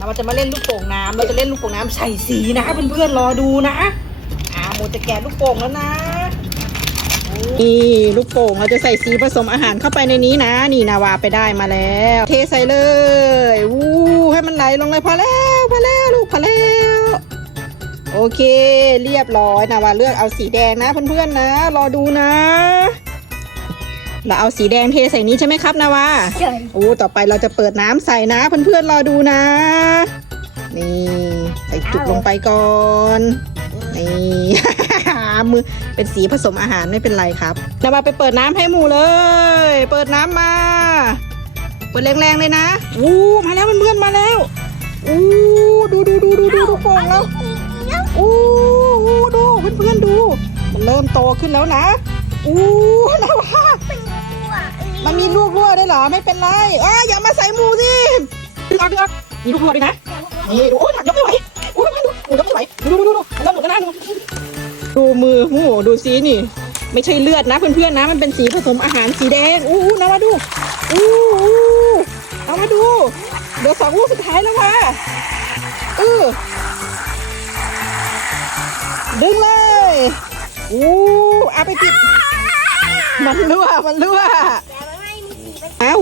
เราจะมาเล่นลูกโป่งน้ำเราจะเล่นลูกโป่งน้ำใส่สีนะเพื่อนๆรอดูนะอ่าโมจะแกะลูกโป่งแล้วนะนี่ลูกโป่งเราจะใส่สีผสมอาหารเข้าไปในนี้นะ นี่นาวาไปได้มาแล้ว เทใส่เลยวู้ให้มันไหลลงเลยพอแล้วพอแล้วลูกพอแล้วโอเค เรียบร้อยนาวาเลือกเอาสีแดงนะเพื่อนๆนะ รอดูนะ เราเอาสีแดงเทใส่นี้ใช่ไหมครับนาวาใช่โอ้ต่อไปเราจะเปิดน้ำใส่นะเพื่อนๆรอดูนะ นี่ ใส่จุกลงไปก่อนนี่ มือเป็นสีผสมอาหารไม่เป็นไรครับนาวาไปเปิดน้ำให้หมูเลย เปิดน้ำมา เปิดแรงๆเลยนะอู้มาแล้วเพื่อนๆมาแล้วอู้ดูดูดูดูดูดูโป่งแล้วอู้อู้ดูเพื่อนๆดู มันเริ่มโตขึ้นแล้วนะ อู้นาวามันมีลูกรั่วด้วยเหรอ ไม่เป็นไรอ้าอย่ามาใส่หมูสิดึงออกดึงออกมีลูกรั่วด้วยนะนี่โอ้ยหนักยกไม่ไหวโอ้ยดูดูยกไม่ไหวดูดูดูดูดูดูกันนะดูดูมือหมูดูสินี่ ไม่ใช่เลือดนะเพื่อนๆนะ มันเป็นสีผสมอาหารสีแดงอู้หูนะมาดูอู้หูเอามาดูเดี๋ยวสองลูกสุดท้ายแล้วว่ะเออดึงเลย อู้เอาไปติด มันรั่ว มันรั่วอ้าว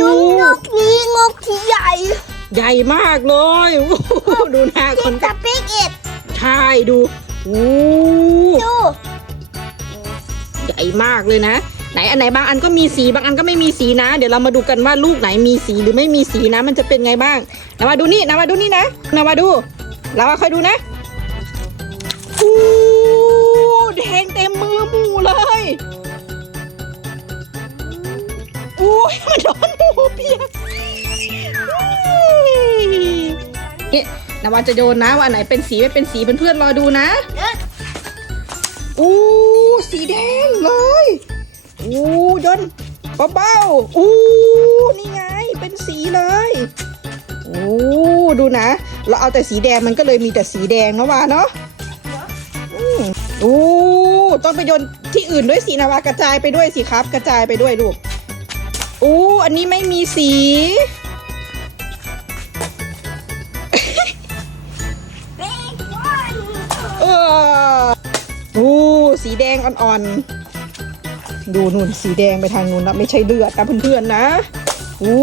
ดูงกนี้งกที่ใหญ่ ใหญ่มากเลยอู้หูดูหน้าคกินนกับปิ๊กเอ็ดใช่ดูอู้ดูใหญ่มากเลยนะ ไหนอันไหนบางอันก็มีสีบางอันก็ไม่มีสีนะ เดี๋ยวเรามาดูกันว่าลูกไหนมีสีหรือไม่มีสีนะ มันจะเป็นไงบ้างนามาดูนี่นามาดูนี่นะนามาดูเรามาคอยดูนะอู้ แดงเต็มมือหมูเลยอู้ยมันโดนหมูเปียกนี่นาวาจะโยนนะว่าอันไหนเป็นสีไม่เป็นสีเพื่อนๆรอดูนะ อู้สีแดงเลย อู้ยนเบาๆอู้นี่ไงเป็นสีเลยอู้ดูนะ เราเอาแต่สีแดงมันก็เลยมีแต่สีแดงเนาะวาเนาะ อืม อู้ต้องไปโยนที่อื่นด้วยสีนาวากระจายไปด้วยสิครับ กระจายไปด้วยลูกอู้อันนี้ไม่มีสี เอออู้สีแดงอ่อนๆ ดูนู่นสีแดงไปทางนู้นนะไม่ใช่เลือดนะเพื่อนๆนะอู้